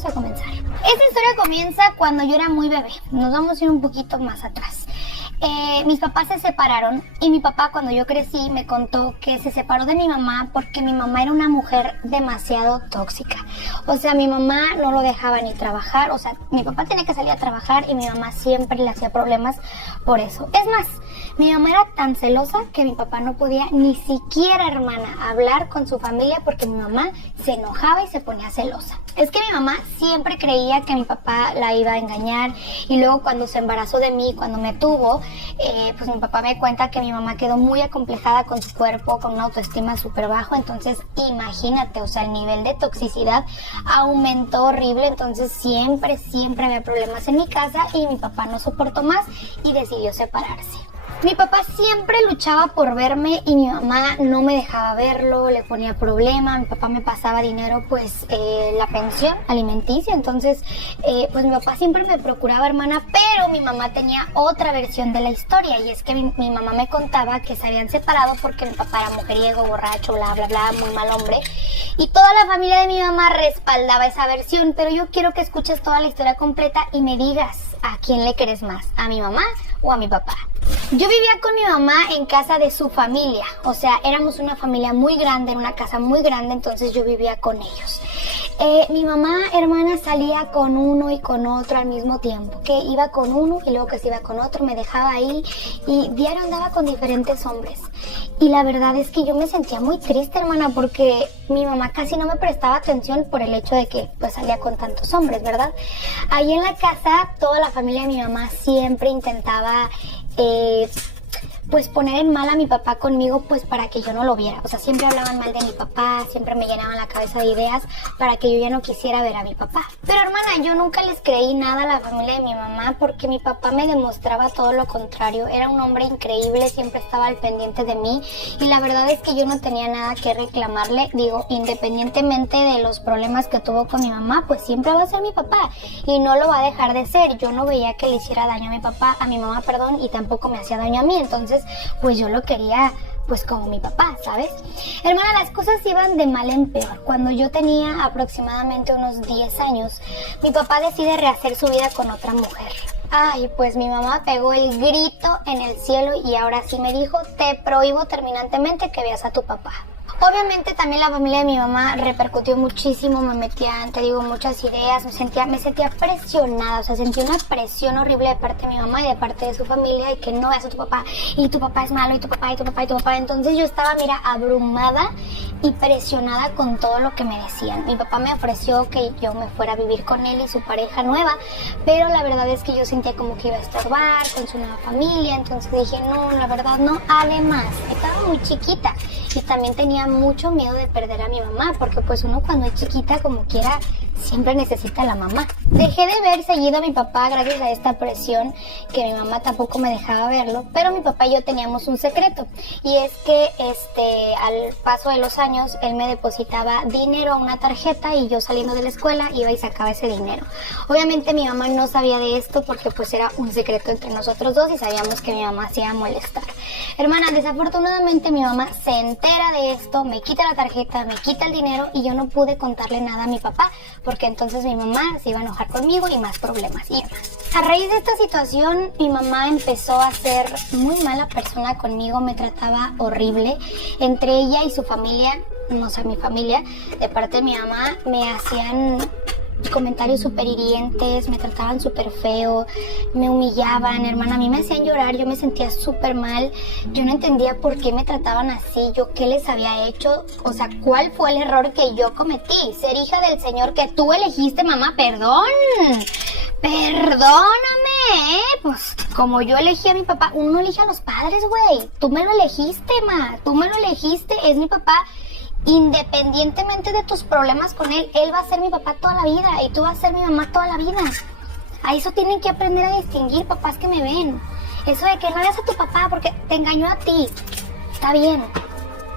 vamos a comenzar. Esta historia comienza cuando yo era muy bebé. Nos vamos a ir un poquito más atrás. Mis papás se separaron y mi papá, cuando yo crecí, me contó que se separó de mi mamá porque mi mamá era una mujer demasiado tóxica. O sea, mi mamá no lo dejaba ni trabajar. O sea, mi papá tenía que salir a trabajar y mi mamá siempre le hacía problemas por eso. Es más, mi mamá era tan celosa que mi papá no podía ni siquiera, hermana, hablar con su familia porque mi mamá se enojaba y se ponía celosa. Es que mi mamá siempre creía que mi papá la iba a engañar y luego cuando se embarazó de mí, cuando me tuvo, pues mi papá me cuenta que mi mamá quedó muy acomplejada con su cuerpo, con una autoestima súper bajo. Entonces imagínate, o sea, el nivel de toxicidad aumentó horrible. Entonces siempre había problemas en mi casa y mi papá no soportó más y decidió separarse. Mi papá siempre luchaba por verme y mi mamá no me dejaba verlo, le ponía problema. Mi papá me pasaba dinero, pues la pensión alimenticia. Entonces, pues mi papá siempre me procuraba, hermana, pero mi mamá tenía otra versión de la historia. Y es que mi mamá me contaba que se habían separado porque mi papá era mujeriego, borracho, bla, bla, bla, muy mal hombre. Y toda la familia de mi mamá respaldaba esa versión. Pero yo quiero que escuches toda la historia completa y me digas a quién le crees más, a mi mamá o a mi papá. Yo vivía con mi mamá en casa de su familia, o sea, éramos una familia muy grande, en una casa muy grande, entonces yo vivía con ellos. Mi mamá, hermana, salía con uno y con otro al mismo tiempo, que iba con uno y luego que se iba con otro, me dejaba ahí y diario andaba con diferentes hombres. Y la verdad es que yo me sentía muy triste, hermana, porque mi mamá casi no me prestaba atención por el hecho de que pues salía con tantos hombres, ¿verdad? Ahí en la casa, toda la familia de mi mamá siempre intentaba pues poner en mal a mi papá conmigo, pues para que yo no lo viera. O sea, siempre hablaban mal de mi papá, siempre me llenaban la cabeza de ideas para que yo ya no quisiera ver a mi papá. Pero hermana, yo nunca les creí nada a la familia de mi mamá porque mi papá me demostraba todo lo contrario. Era un hombre increíble, siempre estaba al pendiente de mí y la verdad es que yo no tenía nada que reclamarle. Digo, independientemente de los problemas que tuvo con mi mamá, pues siempre va a ser mi papá y no lo va a dejar de ser. Yo no veía que le hiciera daño a mi papá, a mi mamá, perdón, y tampoco me hacía daño a mí. Entonces, pues yo lo quería pues como mi papá, ¿sabes? Hermana, las cosas iban de mal en peor. Cuando yo tenía aproximadamente unos 10 años, mi papá decide rehacer su vida con otra mujer. Ay, pues mi mamá pegó el grito en el cielo y ahora sí me dijo, te prohíbo terminantemente que veas a tu papá. Obviamente también la familia de mi mamá repercutió muchísimo, me metían, te digo, muchas ideas, me sentía presionada, o sea, sentí una presión horrible de parte de mi mamá y de parte de su familia de que no veas a tu papá y tu papá es malo y tu papá y tu papá y tu papá. Entonces yo estaba, mira, abrumada y presionada con todo lo que me decían. Mi papá me ofreció que yo me fuera a vivir con él y su pareja nueva, pero la verdad es que yo sentía como que iba a estorbar con su nueva familia, entonces dije, no, la verdad no. Además, estaba muy chiquita y también tenía mucho miedo de perder a mi mamá, porque pues uno cuando es chiquita como quiera siempre necesita a la mamá. Dejé de ver seguido a mi papá gracias a esta presión, que mi mamá tampoco me dejaba verlo, pero mi papá y yo teníamos un secreto, y es que al paso de los años él me depositaba dinero a una tarjeta y yo saliendo de la escuela iba y sacaba ese dinero. Obviamente mi mamá no sabía de esto porque pues era un secreto entre nosotros dos y sabíamos que mi mamá se iba a molestar. Hermana, desafortunadamente mi mamá se entera de esto, me quita la tarjeta, me quita el dinero y yo no pude contarle nada a mi papá porque entonces mi mamá se iba a enojar conmigo y más problemas y demás. A raíz de esta situación mi mamá empezó a ser muy mala persona conmigo, me trataba horrible. Entre ella y su familia, no sé, mi familia, de parte de mi mamá, me hacían comentarios súper hirientes, me trataban súper feo, me humillaban, hermana, a mí me hacían llorar, yo me sentía súper mal, yo no entendía por qué me trataban así, yo qué les había hecho, o sea, cuál fue el error que yo cometí, ser hija del Señor que tú elegiste, mamá, perdóname, pues como yo elegí a mi papá, uno elige a los padres, güey, tú me lo elegiste, tú me lo elegiste, es mi papá. Independientemente de tus problemas con él, él va a ser mi papá toda la vida y tú vas a ser mi mamá toda la vida. A eso tienen que aprender a distinguir, papás que me ven. Eso de que no veas a tu papá porque te engañó a ti, está bien.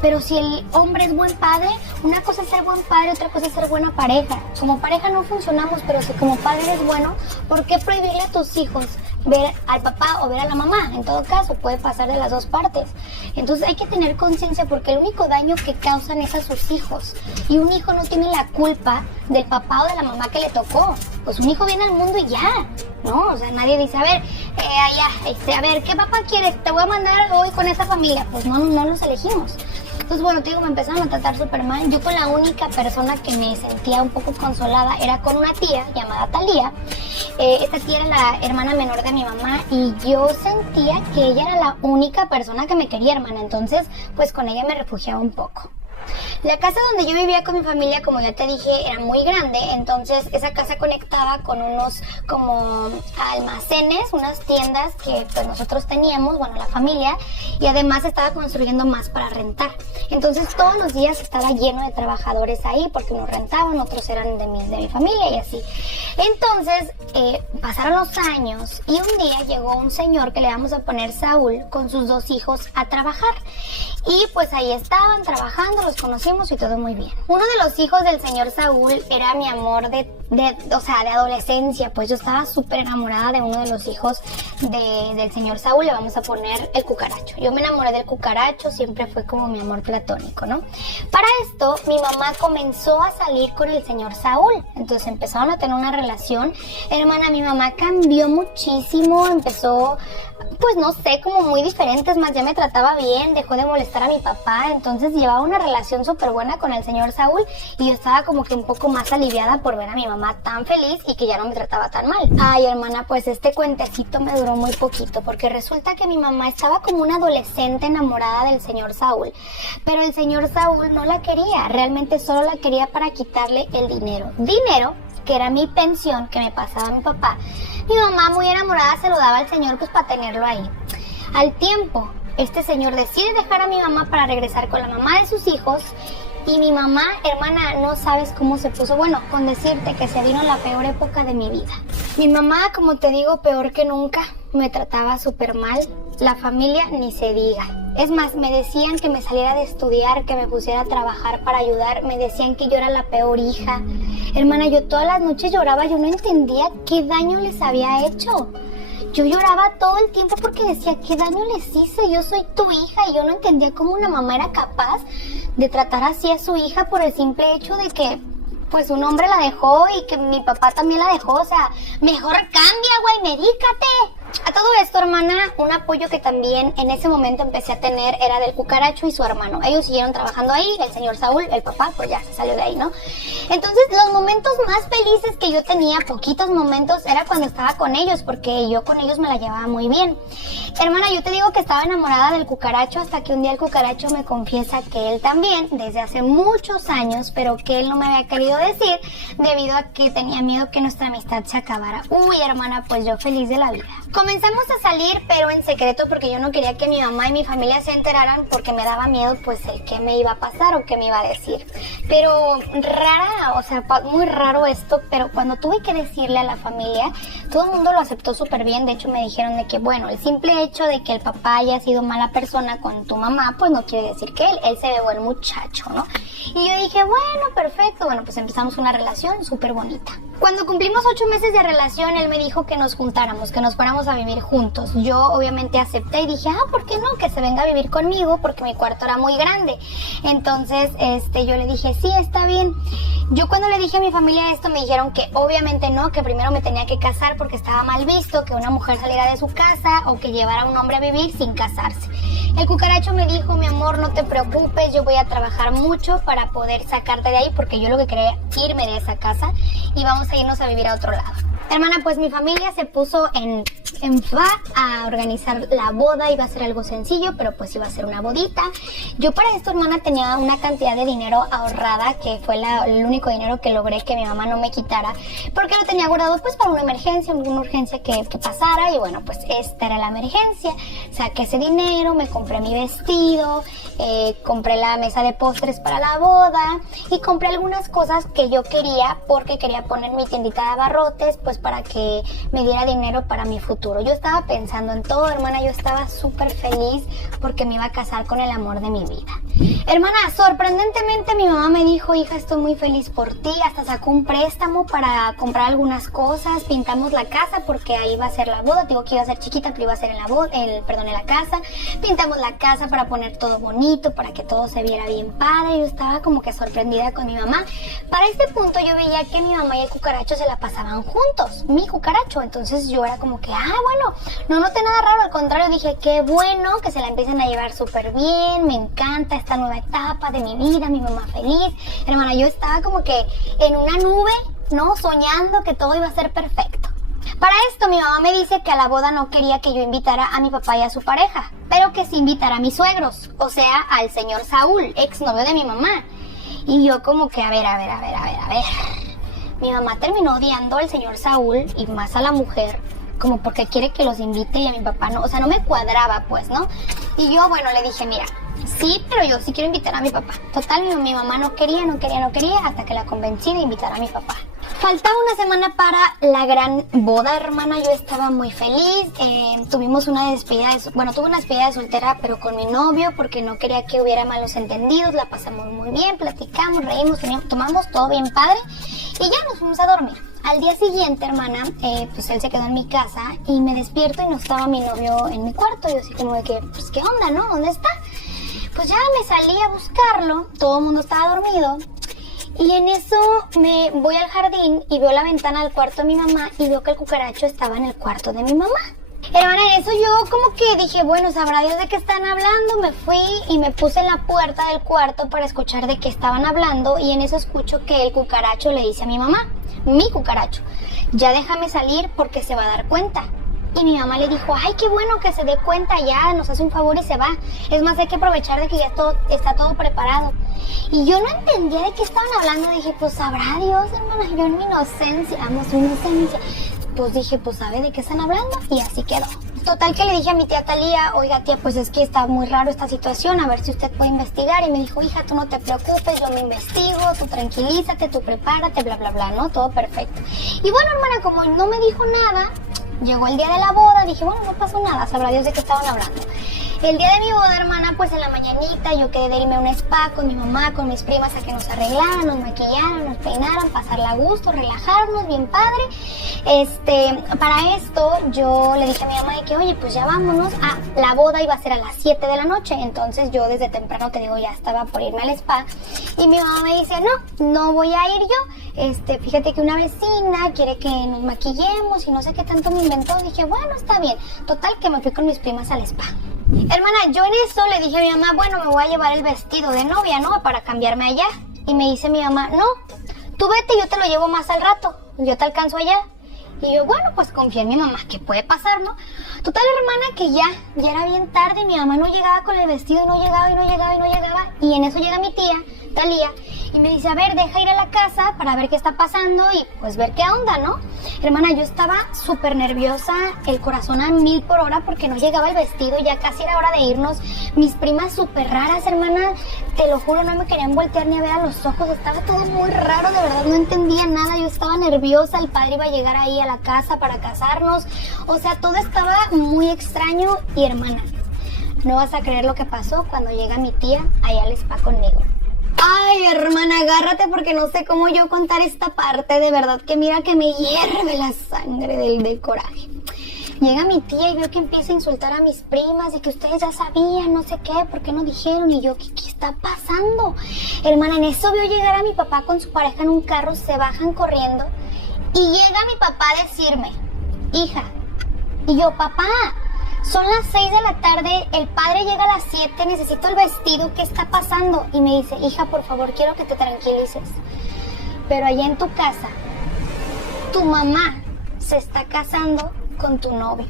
Pero si el hombre es buen padre, una cosa es ser buen padre, otra cosa es ser buena pareja. Como pareja no funcionamos, pero si como padre eres bueno, ¿por qué prohibirle a tus hijos ver al papá o ver a la mamá. En todo caso, puede pasar de las dos partes. Entonces hay que tener conciencia porque el único daño que causan es a sus hijos. Y un hijo no tiene la culpa del papá o de la mamá que le tocó. Pues un hijo viene al mundo y ya, ¿no? O sea, nadie dice, a ver, a ver, ¿qué papá quieres? Te voy a mandar hoy con esa familia. Pues no los elegimos. Entonces, bueno, te digo, me empezaron a tratar súper mal. Yo con la única persona que me sentía un poco consolada era con una tía llamada Talía. Esta tía era la hermana menor de mi mamá y yo sentía que ella era la única persona que me quería, hermana. Entonces, pues con ella me refugiaba un poco. La casa donde yo vivía con mi familia, como ya te dije, era muy grande, entonces esa casa conectaba con unos como almacenes, unas tiendas que pues nosotros teníamos, bueno, la familia, y además estaba construyendo más para rentar. Entonces todos los días estaba lleno de trabajadores ahí porque unos rentaban, otros eran de mi familia y así. Entonces pasaron los años y un día llegó un señor que le vamos a poner Saúl con sus 2 hijos a trabajar. Y pues ahí estaban trabajando, los conocimos y todo muy bien. Uno de los hijos del señor Saúl era mi amor de adolescencia, pues yo estaba súper enamorada de uno de los hijos del señor Saúl, le vamos a poner el Cucaracho. Yo me enamoré del Cucaracho, siempre fue como mi amor platónico, ¿no? Para esto, mi mamá comenzó a salir con el señor Saúl, entonces empezaron a tener una relación. Hermana, mi mamá cambió muchísimo, empezó, pues no sé, como muy diferente, es más, ya me trataba bien, dejó de molestar a mi papá, entonces llevaba una relación súper buena con el señor Saúl y yo estaba como que un poco más aliviada por ver a mi mamá tan feliz y que ya no me trataba tan mal. Ay, hermana, pues este cuentecito me duró muy poquito porque resulta que mi mamá estaba como una adolescente enamorada del señor Saúl, pero el señor Saúl no la quería, realmente solo la quería para quitarle el dinero que era mi pensión que me pasaba mi papá. Mi mamá, muy enamorada, se lo daba al señor pues para tenerlo ahí. Al tiempo, este señor decide dejar a mi mamá para regresar con la mamá de sus hijos y mi mamá, hermana, no sabes cómo se puso. Bueno, con decirte que se vino la peor época de mi vida. Mi mamá, como te digo, peor que nunca, me trataba súper mal. La familia ni se diga. Es más, me decían que me saliera de estudiar, que me pusiera a trabajar para ayudar. Me decían que yo era la peor hija. Hermana, yo todas las noches lloraba. Yo no entendía qué daño les había hecho. Yo lloraba todo el tiempo porque decía, ¿qué daño les hice? Yo soy tu hija y yo no entendía cómo una mamá era capaz de tratar así a su hija por el simple hecho de que pues un hombre la dejó y que mi papá también la dejó. O sea, mejor cambia, güey, medícate. A todo esto, hermana, un apoyo que también en ese momento empecé a tener era del Cucaracho y su hermano. Ellos siguieron trabajando ahí, el señor Saúl, el papá, pues ya se salió de ahí, ¿no? Entonces, los momentos más felices que yo tenía, poquitos momentos, era cuando estaba con ellos, porque yo con ellos me la llevaba muy bien. Hermana, yo te digo que estaba enamorada del Cucaracho hasta que un día el Cucaracho me confiesa que él también, desde hace muchos años, pero que él no me había querido decir debido a que tenía miedo que nuestra amistad se acabara. Uy, hermana, pues yo feliz de la vida. Comenzamos a salir, pero en secreto, porque yo no quería que mi mamá y mi familia se enteraran porque me daba miedo, pues, el qué me iba a pasar o qué me iba a decir. Pero muy raro esto, pero cuando tuve que decirle a la familia, todo el mundo lo aceptó súper bien. De hecho, me dijeron de que, bueno, el simple hecho de que el papá haya sido mala persona con tu mamá, pues no quiere decir que él se ve buen muchacho, ¿no? Y yo dije, bueno, perfecto. Bueno, pues empezamos una relación súper bonita. Cuando cumplimos 8 meses de relación, él me dijo que nos juntáramos, que nos fuéramos a vivir juntos. Yo obviamente acepté y dije, ¿por qué no? Que se venga a vivir conmigo porque mi cuarto era muy grande. Entonces, yo le dije, sí, está bien. Yo cuando le dije a mi familia esto, me dijeron que obviamente no, que primero me tenía que casar porque estaba mal visto que una mujer saliera de su casa o que llevara a un hombre a vivir sin casarse. El Cucaracho me dijo, mi amor, no te preocupes, yo voy a trabajar mucho para poder sacarte de ahí porque yo lo que quería irme de esa casa y vamos a irnos a vivir a otro lado. Hermana, pues mi familia se puso en a organizar la boda. Iba a ser algo sencillo, pero pues iba a ser una bodita. Yo para esto, hermana, tenía una cantidad de dinero ahorrada, que fue el único dinero que logré que mi mamá no me quitara, porque lo tenía guardado pues para una emergencia que pasara, y bueno, pues esta era la emergencia. Saqué ese dinero, me compré mi vestido, compré la mesa de postres para la boda y compré algunas cosas que yo quería porque quería poner mi tiendita de abarrotes, pues para que me diera dinero para mi futuro. Yo estaba pensando en todo, hermana, yo estaba súper feliz porque me iba a casar con el amor de mi vida. Hermana, sorprendentemente mi mamá me dijo, hija, estoy muy feliz por ti, hasta sacó un préstamo para comprar algunas cosas, pintamos la casa porque ahí iba a ser la boda, digo que iba a ser chiquita, pero iba a ser en la boda, en la casa, pintamos la casa para poner todo bonito, para que todo se viera bien padre. Yo estaba como que sorprendida con mi mamá. Para este punto yo veía que mi mamá y el cucaracho se la pasaban juntos, mi cucaracho, entonces yo era como que, bueno, no noté nada raro, al contrario, dije, qué bueno que se la empiecen a llevar súper bien, me encanta esta nueva etapa de mi vida, mi mamá feliz. Hermana, yo estaba como que en una nube, ¿no? Soñando que todo iba a ser perfecto. Para esto mi mamá me dice que a la boda no quería que yo invitara a mi papá y a su pareja, pero que sí invitara a mis suegros, o sea, al señor Saúl, exnovio de mi mamá. Y yo como que, a ver. Mi mamá terminó odiando al señor Saúl y más a la mujer, como porque quiere que los invite y a mi papá no, o sea, no me cuadraba pues, ¿no? Y yo, bueno, le dije, mira, sí, pero yo sí quiero invitar a mi papá. Total, mi mamá no quería, hasta que la convencí de invitar a mi papá. Faltaba una semana para la gran boda, hermana, yo estaba muy feliz, tuvimos una despedida, tuve una despedida de soltera, pero con mi novio, porque no quería que hubiera malos entendidos, la pasamos muy bien, platicamos, reímos, tomamos todo bien padre, y ya nos fuimos a dormir. Al día siguiente, hermana, pues él se quedó en mi casa, y me despierto y no estaba mi novio en mi cuarto, yo así como de que, pues, ¿qué onda, no? ¿Dónde está? Pues ya me salí a buscarlo, todo el mundo estaba dormido. Y en eso me voy al jardín y veo la ventana del cuarto de mi mamá y veo que el cucaracho estaba en el cuarto de mi mamá. Hermana, en eso yo como que dije, bueno, sabrá Dios de qué están hablando. Me fui y me puse en la puerta del cuarto para escuchar de qué estaban hablando y en eso escucho que el cucaracho le dice a mi mamá, mi cucaracho, ya déjame salir porque se va a dar cuenta. Y mi mamá le dijo, ay, qué bueno que se dé cuenta, ya nos hace un favor y se va. Es más, hay que aprovechar de que ya está todo preparado. Y yo no entendía de qué estaban hablando. Dije, pues sabrá Dios, hermana, yo en mi inocencia, pues dije, pues sabe de qué están hablando y así quedó. Total que le dije a mi tía Talía, oiga tía, pues es que está muy raro esta situación, a ver si usted puede investigar. Y me dijo, hija, tú no te preocupes, yo me investigo, tú tranquilízate, tú prepárate, bla, bla, bla, ¿no? Todo perfecto. Y bueno, hermana, como no me dijo nada, llegó el día de la boda, dije, bueno, no pasó nada, sabrá Dios de qué estaban hablando. El día de mi boda, hermana, pues en la mañanita yo quedé de irme a un spa con mi mamá, con mis primas a que nos arreglaran, nos maquillaran, nos peinaran, pasarla a gusto, relajarnos, bien padre. Para esto yo le dije a mi mamá de que, oye, pues ya vámonos. La boda iba a ser a las 7 de la noche, entonces yo desde temprano, te digo, ya estaba por irme al spa. Y mi mamá me dice, no voy a ir yo. Fíjate que una vecina quiere que nos maquillemos y no sé qué tanto me inventó. Dije, bueno, está bien. Total, que me fui con mis primas al spa. Hermana, yo en eso le dije a mi mamá, bueno, me voy a llevar el vestido de novia, ¿no? Para cambiarme allá. Y me dice mi mamá, no, tú vete, yo te lo llevo más al rato, yo te alcanzo allá. Y yo, bueno, pues confía en mi mamá, ¿qué puede pasar, no? Total, hermana, que ya era bien tarde, mi mamá no llegaba con el vestido, no llegaba. Y en eso llega mi tía, Talía, y me dice, a ver, deja ir a la casa para ver qué está pasando y pues ver qué onda, ¿no? Hermana, yo estaba súper nerviosa, el corazón a 1000 por hora porque no llegaba el vestido, ya casi era hora de irnos. Mis primas súper raras, hermana, te lo juro, no me querían voltear ni a ver a los ojos, estaba todo muy raro, de verdad, no entendía nada, yo estaba nerviosa, el padre iba a llegar ahí a la casa para casarnos, o sea, todo estaba muy extraño. Y hermana, no vas a creer lo que pasó cuando llega mi tía allá al spa conmigo. Ay, hermana, agárrate porque no sé cómo yo contar esta parte, de verdad que mira que me hierve la sangre del coraje. Llega mi tía y veo que empieza a insultar a mis primas y que ustedes ya sabían, no sé qué, ¿por qué no dijeron? Y yo, ¿qué está pasando? Hermana, en eso veo llegar a mi papá con su pareja en un carro, se bajan corriendo y llega mi papá a decirme, hija, y yo, papá, son las 6 de la tarde, el padre llega a las 7, necesito el vestido, ¿qué está pasando? Y me dice, hija, por favor, quiero que te tranquilices. Pero allá en tu casa, tu mamá se está casando con tu novio.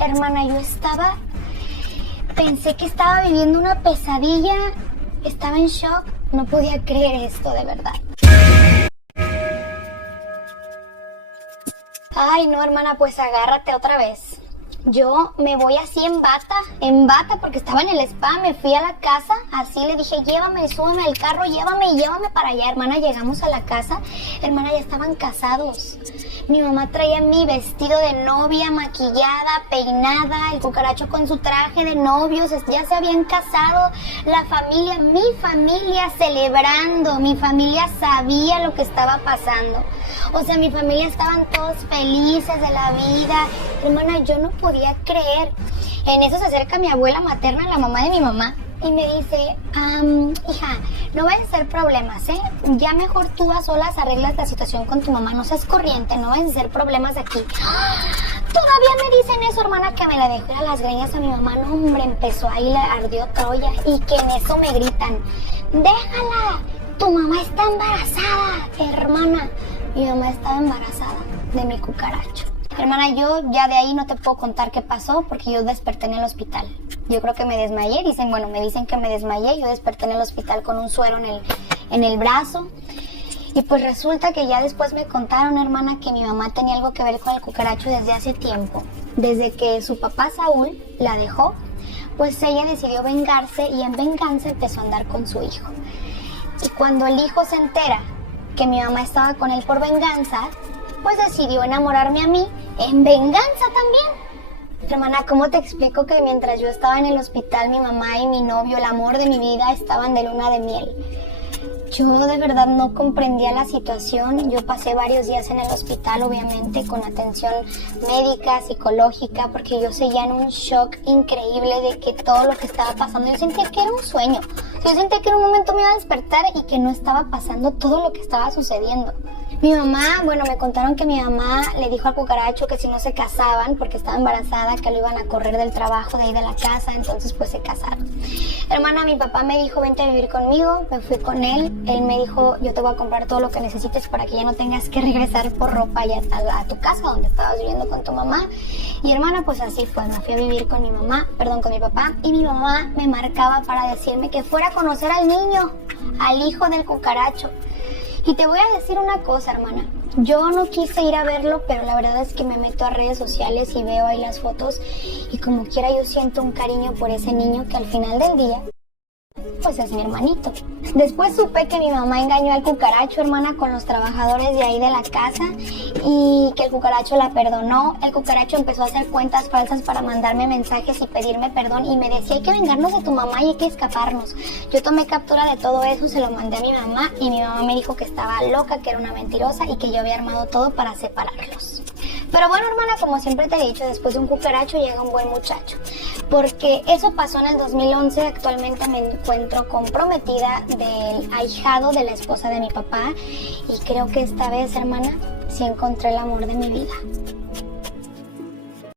Hermana, yo pensé que estaba viviendo una pesadilla, estaba en shock, no podía creer esto de verdad. Ay, no, hermana, pues agárrate otra vez. Yo me voy así en bata porque estaba en el spa, me fui a la casa, así le dije, llévame, súbeme al carro, llévame para allá, hermana. Llegamos a la casa, hermana, ya estaban casados. Mi mamá traía mi vestido de novia, maquillada, peinada, el cucaracho con su traje de novios, ya se habían casado, la familia, mi familia celebrando, mi familia sabía lo que estaba pasando. O sea, mi familia estaban todos felices de la vida. Hermana, yo no podía creer. En eso se acerca mi abuela materna, la mamá de mi mamá, y me dice, hija, no vayan a ser problemas, ¿eh? Ya mejor tú a solas arreglas la situación con tu mamá, no seas corriente, no vayan a ser problemas aquí. ¡Ah! Todavía me dicen eso, hermana, que me la dejó ir a las greñas a mi mamá. No, hombre, empezó ahí, le ardió Troya, y que en eso me gritan, déjala, tu mamá está embarazada, hermana. Mi mamá estaba embarazada de mi cucaracho. Hermana, yo ya de ahí no te puedo contar qué pasó porque yo desperté en el hospital. Yo creo que me desmayé, me dicen que me desmayé. Yo desperté en el hospital con un suero en el brazo. Y pues resulta que ya después me contaron, hermana, que mi mamá tenía algo que ver con el cucaracho desde hace tiempo. Desde que su papá Saúl la dejó, pues ella decidió vengarse y en venganza empezó a andar con su hijo. Y cuando el hijo se entera que mi mamá estaba con él por venganza, pues decidió enamorarme a mí en venganza también. Hermana, ¿cómo te explico que mientras yo estaba en el hospital, mi mamá y mi novio, el amor de mi vida, estaban de luna de miel? Yo de verdad no comprendía la situación. Yo pasé varios días en el hospital, obviamente, con atención médica, psicológica, porque yo seguía en un shock increíble de que todo lo que estaba pasando, yo sentía que era un sueño. Yo sentía que en un momento me iba a despertar y que no estaba pasando todo lo que estaba sucediendo. Mi mamá, bueno, me contaron que mi mamá le dijo al cucaracho que si no se casaban, porque estaba embarazada, que lo iban a correr del trabajo, de ahí de la casa, entonces pues se casaron. Hermana, mi papá me dijo, vente a vivir conmigo, me fui con él. Él me dijo, yo te voy a comprar todo lo que necesites para que ya no tengas que regresar por ropa ya a tu casa donde estabas viviendo con tu mamá. Y hermana, pues así fue, me fui a vivir con mi papá, y mi mamá me marcaba para decirme que fuera a conocer al niño, al hijo del cucaracho. Y te voy a decir una cosa, hermana. Yo no quise ir a verlo, pero la verdad es que me meto a redes sociales y veo ahí las fotos y como quiera yo siento un cariño por ese niño que al final del día, pues es mi hermanito. Después supe que mi mamá engañó al cucaracho, hermana, con los trabajadores de ahí de la casa y que el cucaracho la perdonó. El cucaracho empezó a hacer cuentas falsas para mandarme mensajes y pedirme perdón y me decía, hay que vengarnos de tu mamá y hay que escaparnos. Yo tomé captura de todo eso, se lo mandé a mi mamá y mi mamá me dijo que estaba loca, que era una mentirosa y que yo había armado todo para separarlos. Pero bueno, hermana, como siempre te he dicho, después de un cucaracho llega un buen muchacho. Porque eso pasó en el 2011, actualmente me encuentro comprometida del ahijado de la esposa de mi papá. Y creo que esta vez, hermana, sí encontré el amor de mi vida.